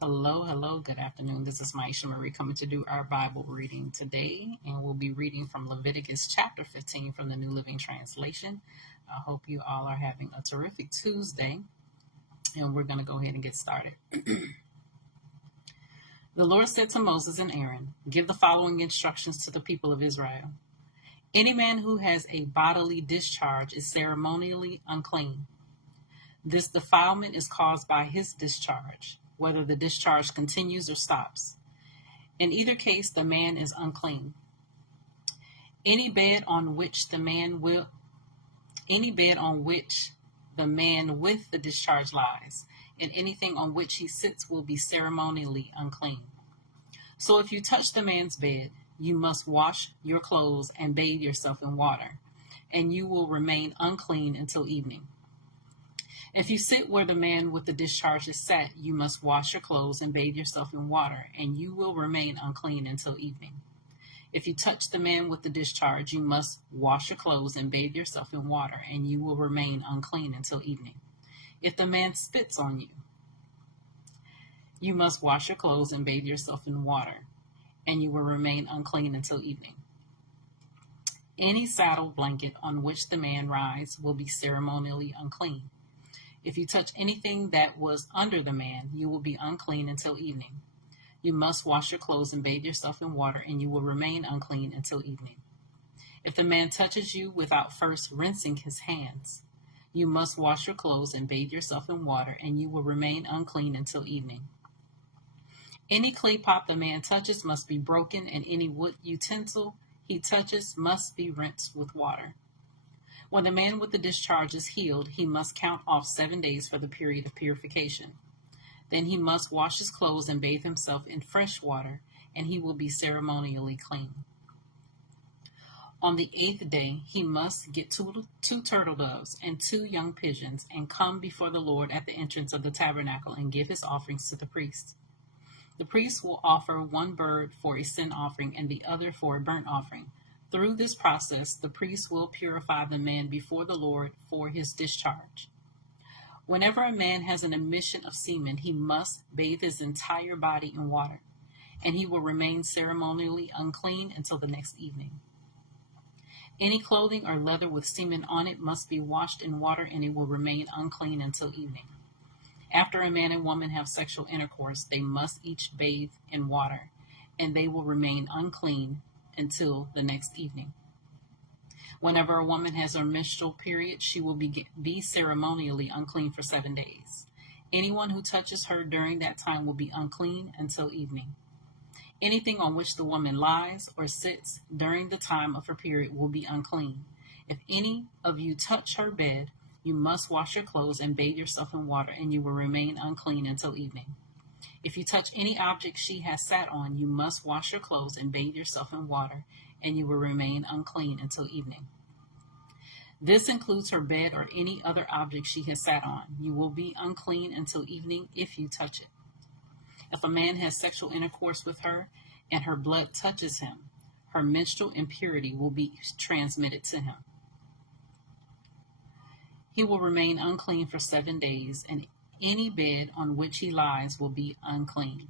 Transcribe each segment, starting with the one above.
Hello, good afternoon. This is Myesha Marie coming to do our Bible reading today, and we'll be reading from Leviticus Chapter 15 from the New Living Translation. I hope you all are having a terrific Tuesday, and we're going to go ahead and get started. The Lord said to Moses and Aaron, "Give the following instructions to the people of Israel. Any man who has a bodily discharge is ceremonially unclean. This defilement is caused by his discharge, whether the discharge continues or stops. In either case, the man is unclean. Any bed on which the man with the discharge lies, and anything on which he sits will be ceremonially unclean. So if you touch the man's bed, you must wash your clothes and bathe yourself in water, and you will remain unclean until evening. If you sit where the man with the discharge is sat, you must wash your clothes and bathe yourself in water, and you will remain unclean until evening. If you touch the man with the discharge, you must wash your clothes and bathe yourself in water, and you will remain unclean until evening. If the man spits on you, you must wash your clothes and bathe yourself in water, and you will remain unclean until evening. Any saddle blanket on which the man rides will be ceremonially unclean. If you touch anything that was under the man, you will be unclean until evening. You must wash your clothes and bathe yourself in water, and you will remain unclean until evening. If the man touches you without first rinsing his hands, you must wash your clothes and bathe yourself in water, and you will remain unclean until evening. Any clay pot the man touches must be broken, and any wood utensil he touches must be rinsed with water. When the man with the discharge is healed, he must count off 7 days for the period of purification. Then he must wash his clothes and bathe himself in fresh water, and he will be ceremonially clean. On the 8th day, he must get two turtle doves and 2 young pigeons and come before the Lord at the entrance of the tabernacle and give his offerings to the priest. The priest will offer one bird for a sin offering and the other for a burnt offering. Through this process, the priest will purify the man before the Lord for his discharge. Whenever a man has an emission of semen, he must bathe his entire body in water, and he will remain ceremonially unclean until the next evening. Any clothing or leather with semen on it must be washed in water, and it will remain unclean until evening. After a man and woman have sexual intercourse, they must each bathe in water, and they will remain unclean until the next evening. Whenever a woman has her menstrual period, she will be ceremonially unclean for 7 days. Anyone who touches her during that time will be unclean until evening. Anything on which the woman lies or sits during the time of her period will be unclean. If any of you touch her bed, you must wash your clothes and bathe yourself in water, and you will remain unclean until evening. If you touch any object she has sat on, you must wash your clothes and bathe yourself in water, and you will remain unclean until evening. This includes her bed or any other object she has sat on. You will be unclean until evening if you touch it. If a man has sexual intercourse with her and her blood touches him, her menstrual impurity will be transmitted to him. He will remain unclean for 7 days, and any bed on which he lies will be unclean.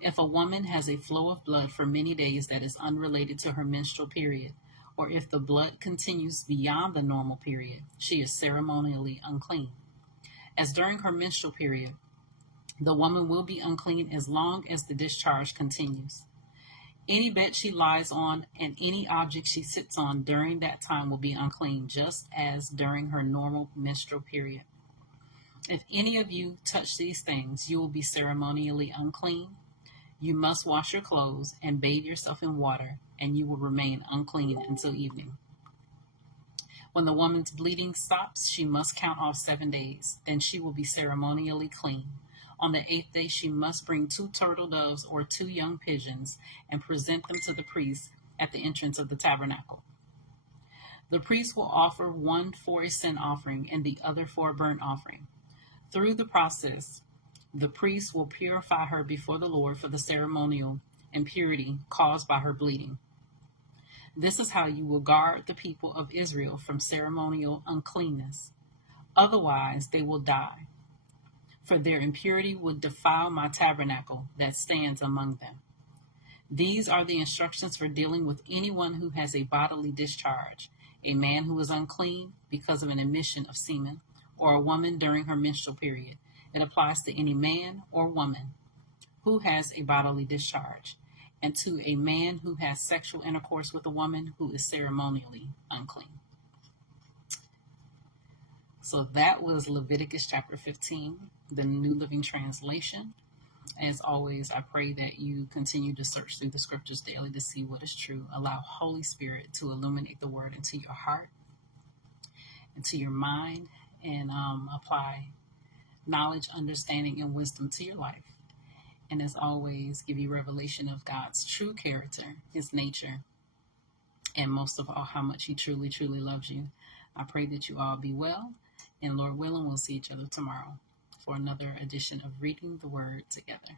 If a woman has a flow of blood for many days that is unrelated to her menstrual period, or if the blood continues beyond the normal period, she is ceremonially unclean. As during her menstrual period, the woman will be unclean as long as the discharge continues. Any bed she lies on and any object she sits on during that time will be unclean, just as during her normal menstrual period. If any of you touch these things, you will be ceremonially unclean. You must wash your clothes and bathe yourself in water, and you will remain unclean until evening. When the woman's bleeding stops, she must count off 7 days. Then she will be ceremonially clean. On the 8th day, she must bring 2 turtle doves or 2 young pigeons and present them to the priest at the entrance of the tabernacle. The priest will offer one for a sin offering and the other for a burnt offering. Through the process, the priest will purify her before the Lord for the ceremonial impurity caused by her bleeding. This is how you will guard the people of Israel from ceremonial uncleanness. Otherwise, they will die. for their impurity would defile my tabernacle that stands among them. These are the instructions for dealing with anyone who has a bodily discharge, a man who is unclean because of an emission of semen, or a woman during her menstrual period. It applies to any man or woman who has a bodily discharge, and to a man who has sexual intercourse with a woman who is ceremonially unclean. So that was Leviticus chapter 15, the New Living Translation. As always, I pray that you continue to search through the scriptures daily to see what is true. Allow Holy Spirit to illuminate the word into your heart, into your mind, and apply knowledge, understanding, and wisdom to your life. And as always, give you revelation of God's true character, his nature, and most of all, how much he truly, truly loves you. I pray that you all be well, and Lord willing, we'll see each other tomorrow for another edition of Reading the Word Together.